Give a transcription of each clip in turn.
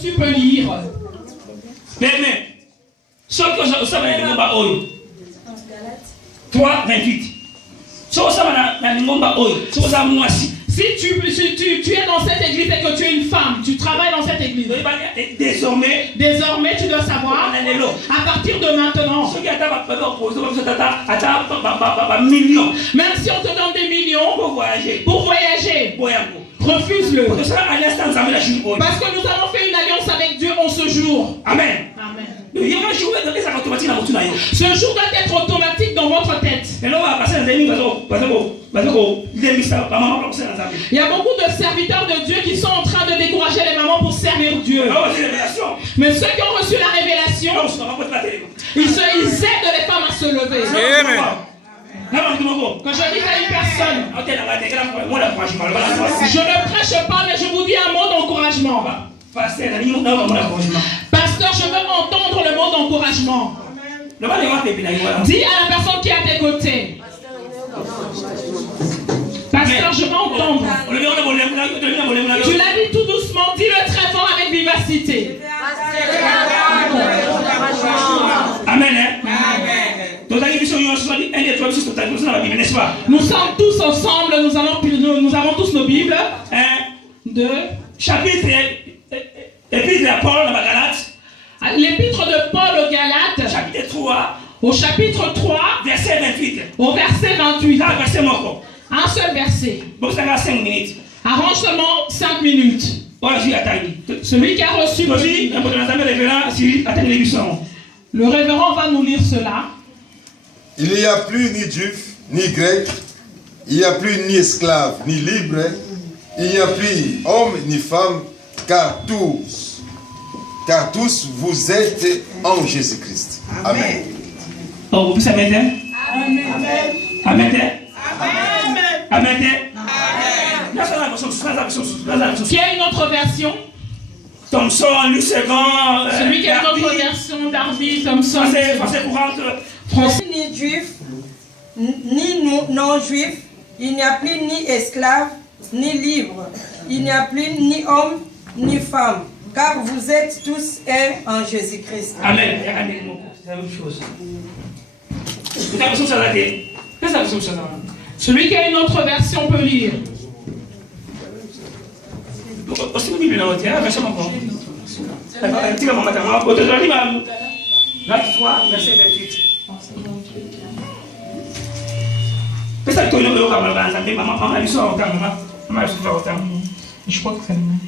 Tu peux lire. Mais, ce que ça va être 3, 28. Si tu es dans cette église et que tu es une femme, tu travailles dans cette église. Désormais, tu dois savoir, à partir de maintenant, même si on te donne des millions pour voyager, refuse-le. Parce que nous avons fait une alliance avec Dieu en ce jour. Amen. Amen. Ce jour doit être automatique dans votre tête. Il y a beaucoup de serviteurs de Dieu qui sont en train de décourager les mamans pour servir Dieu. Mais ceux qui ont reçu la révélation, ils aident les femmes à se lever. Amen. Quand je dis à une personne, je ne prêche pas, mais je vous dis un mot d'encouragement. Pasteur, je veux entendre le mot d'encouragement. Dis à la personne qui est à tes côtés. Pasteur, je veux entendre. Tu l'as dit tout doucement, dis-le très fort avec vivacité. Amen. Nous sommes tous ensemble, nous avons tous nos Bibles. Chapitre épître à Paul à Galates. L'épître de Paul aux Galates. Chapitre 3. Au chapitre 3. Verset 28. Au verset 28. Un seul verset. Bon, ça va 5 minutes. Arrange seulement 5 minutes. Celui qui a reçu le révérend va nous lire cela. Il n'y a plus ni juif, ni grec, il n'y a plus ni esclave, ni libre, il n'y a plus homme ni femme, car tous vous êtes en Jésus-Christ. Amen. Oh, vous savez, Amen. Amen. Amen. Qui a une autre version? Thomson, lui second. Celui qui a une autre version, Darby, Thomson. Français. Ni juif, ni non-juif, il n'y a plus ni esclave, ni libre, il n'y a plus ni homme, ni femme, car vous êtes tous un en Jésus-Christ. Amen. C'est la même chose. Celui qui a une autre version peut lire. Verset 28. Je crois que c'est le même.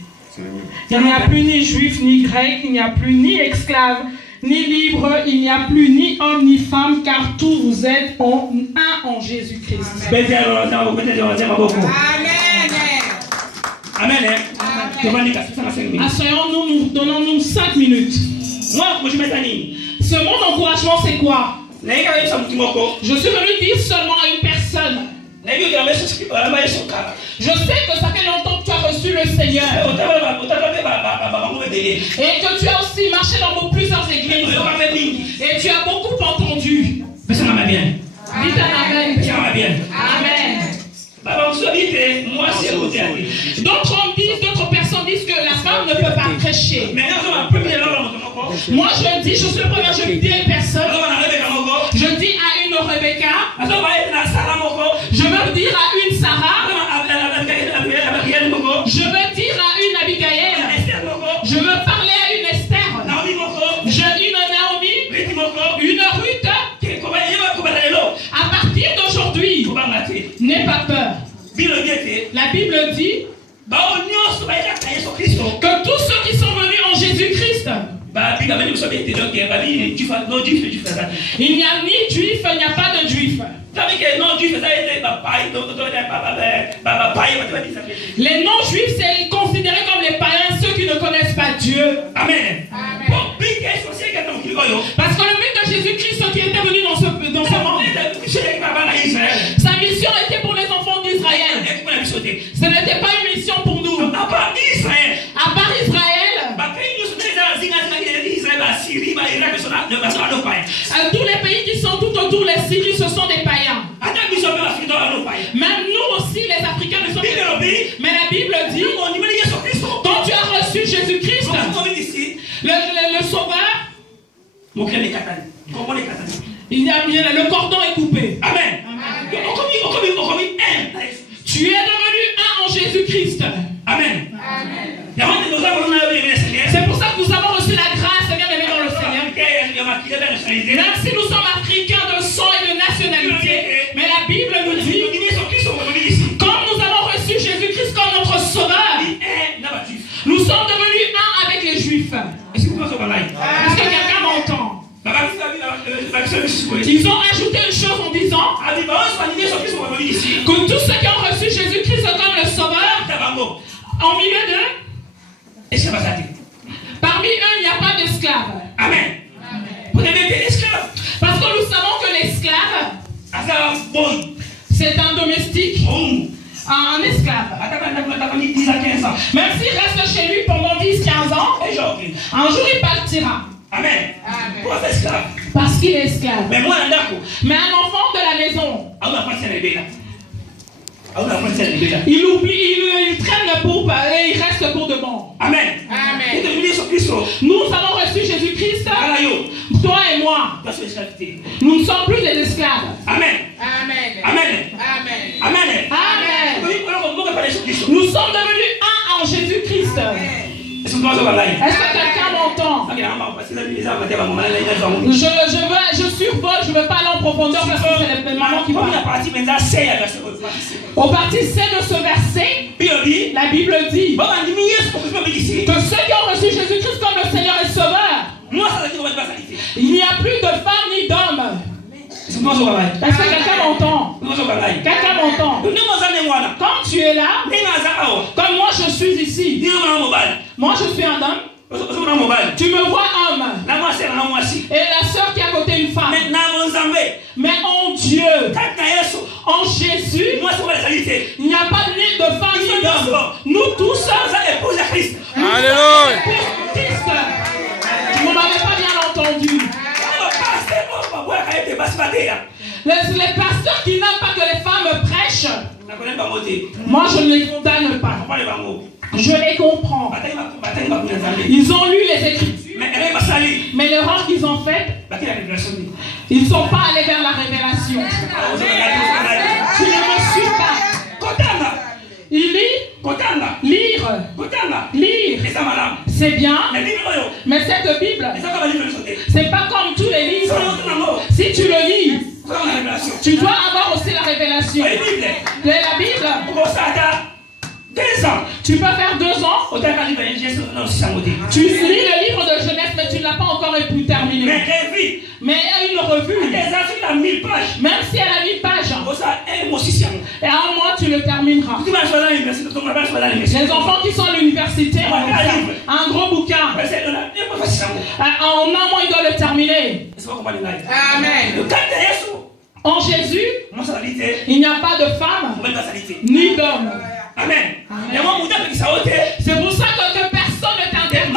Il n'y a plus ni juif, ni grec, il n'y a plus ni esclave, ni libre, il n'y a plus ni homme, ni femme, car tous vous êtes un en Jésus-Christ. Amen. Asseyons-nous, donnons-nous 5 minutes. Ce mot d'encouragement, c'est quoi? Je suis venu dire seulement à une personne. Je sais que ça fait longtemps que tu as reçu le Seigneur. Et que tu as aussi marché dans plusieurs églises. Et tu as beaucoup entendu. Mais ça m'a bien. Dites un amen. Amen. D'autres personnes disent que la femme ne peut pas prêcher. Moi je dis, je suis le premier, je dis à une personne. Je dis à une Rebecca. Je veux dire à une Sarah. Je veux dire à une Abigail. Je veux parler à une Esther. Une Naomi. Une Ruth. À partir d'aujourd'hui, n'aie pas peur. La Bible dit que tous ceux qui sont venus en Jésus-Christ, il n'y a ni juif, il n'y a pas de juif. Les non-juifs, c'est considéré comme les païens, ceux qui ne connaissent pas Dieu. Amen. Parce que le but de Jésus-Christ qui était venu dans ce monde, sa mission était pour les enfants d'Israël. Ce n'était pas une mission pour nous. À part Israël, tous les pays qui sont tout autour, les Syries, ce sont des païens. Même nous aussi, les Africains, nous sommes des païens. Mais la Bible dit, quand tu as reçu Jésus-Christ, Le sauveur, le cordon est coupé. Amen. Tu es devenu un en Jésus-Christ. Amen. C'est pour ça que nous avons reçu la grâce, bien aimé dans le Seigneur. Même si nous sommes africains de sang et de nationalité, mais la Bible nous dit, comme nous avons reçu Jésus-Christ comme notre sauveur, nous sommes devenus un avec les Juifs. Est-ce que quelqu'un m'entend? Ils ont ajouté une chose en disant que tous ceux qui ont reçu Jésus-Christ comme le sauveur, en milieu d'eux, parmi eux, il n'y a pas d'esclaves. Amen. Parce que nous savons que l'esclave, c'est un domestique, un esclave. Même s'il reste chez lui pendant 10-15 ans, un jour il partira. Amen. Parce qu'il est esclave. Mais un enfant de la maison, il oublie, il traîne le pourpre et il reste pour de bon. Amen. Nous avons reçu Jésus-Christ, toi et moi. Nous ne sommes plus des esclaves. Amen. Amen. Amen. Amen. Amen. Nous sommes devenus un en Jésus-Christ. Est-ce que quelqu'un m'entend? Je survole, je ne veux pas aller en profondeur parce que c'est le moment qui va. Au parti C de ce verset, la Bible dit que ceux qui ont reçu Jésus-Christ comme le Seigneur et Sauveur, il n'y a plus de femmes ni d'hommes. Est-ce que quelqu'un m'entend? Quelqu'un m'entend? Quand tu es là, comme moi je suis ici, moi je suis un homme, tu me vois homme, et la soeur qui est à côté une femme. Mais en Dieu, en Jésus, il n'y a pas de femme ni d'homme. Nous tous sommes Christ. Alléluia. Vous ne m'avez pas bien entendu. Les pasteurs qui n'aiment pas que les femmes prêchent, moi je ne les condamne pas. Je les comprends. Ils ont lu les Écritures, mais l'erreur qu'ils ont faite, ils ne sont pas allés vers la révélation. Tu ne me suis pas. Il lit, lire, c'est bien, mais cette Bible, c'est pas comme tous les livres. Si tu le lis, tu dois avoir aussi la révélation. De la Bible, 2 ans. Tu peux faire 2 ans. Tu lis le livre de Genèse, mais tu ne l'as pas encore pu terminer. Mais une revue, même si elle a 1000 pages, et à un mois tu le termineras. Les enfants qui sont à l'université, un gros bouquin, en un mois ils doivent le terminer. Amen. En Jésus, il n'y a pas de femme ni d'homme. Amen. C'est pour ça que personne ne t'interdise,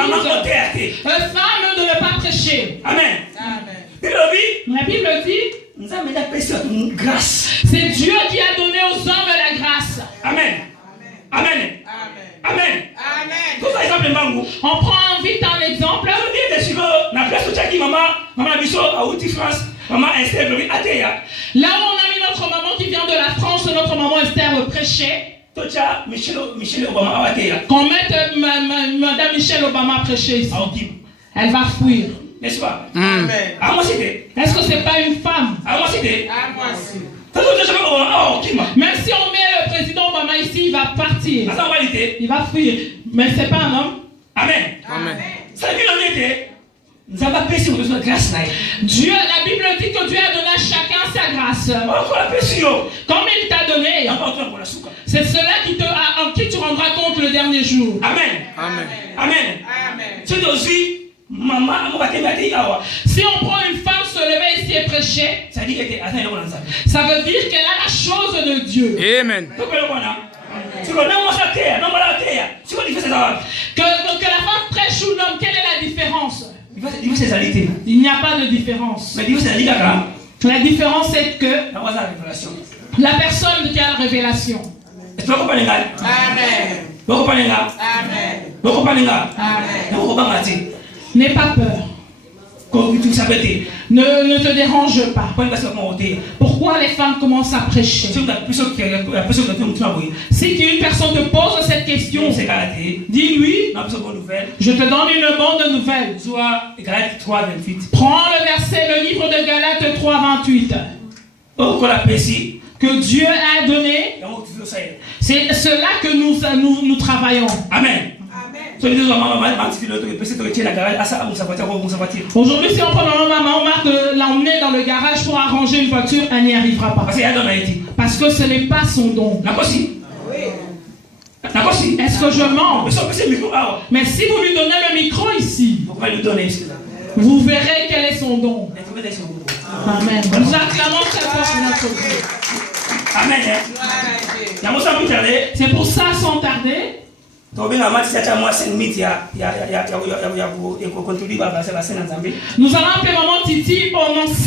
femme, de ne pas prêcher. Amen. La Bible dit, c'est Dieu qui a donné aux hommes la grâce. Amen. Amen. Amen. On prend vite un exemple. Là où on a mis notre maman qui vient de la France, notre maman Esther prêcher. Qu'on mette Madame Michelle Obama prêcher ici, elle va fuir. N'est-ce pas? Est-ce que c'est pas une femme? Même si on met le président Obama ici, il va partir. Il va fuir. Mais c'est pas un homme. Amen. Dieu, la Bible dit que Dieu a donné à chacun sa grâce. Comme il t'a donné, c'est cela en qui tu rendras compte le dernier jour. Amen. Amen. Amen. Si on prend une femme se lever ici et prêcher, ça veut dire qu'elle a la chose de Dieu. Amen. Que la femme prêche ou l'homme, quelle est la différence? Il n'y a pas de différence. La différence c'est que la personne qui a la révélation. Amen. Amen. Amen. N'aie pas peur. Ne te dérange pas. Pourquoi les femmes commencent à prêcher? Si une personne te pose cette question, dis-lui, je te donne une bonne nouvelle. Prends le verset, le livre de Galates 3:28. Que Dieu a donné, c'est cela que nous travaillons. Amen. Aujourd'hui, si on prend maman, on marque de l'emmener dans le garage pour arranger une voiture, elle n'y arrivera pas. Parce que ce n'est pas son don. Est-ce que je mens? Mais si vous lui donnez le micro ici, vous verrez quel est son don. Amen. Nous acclamons très fort notre Dieu. Amen. C'est pour ça, sans tarder, nous allons appeler maman Titi pendant 5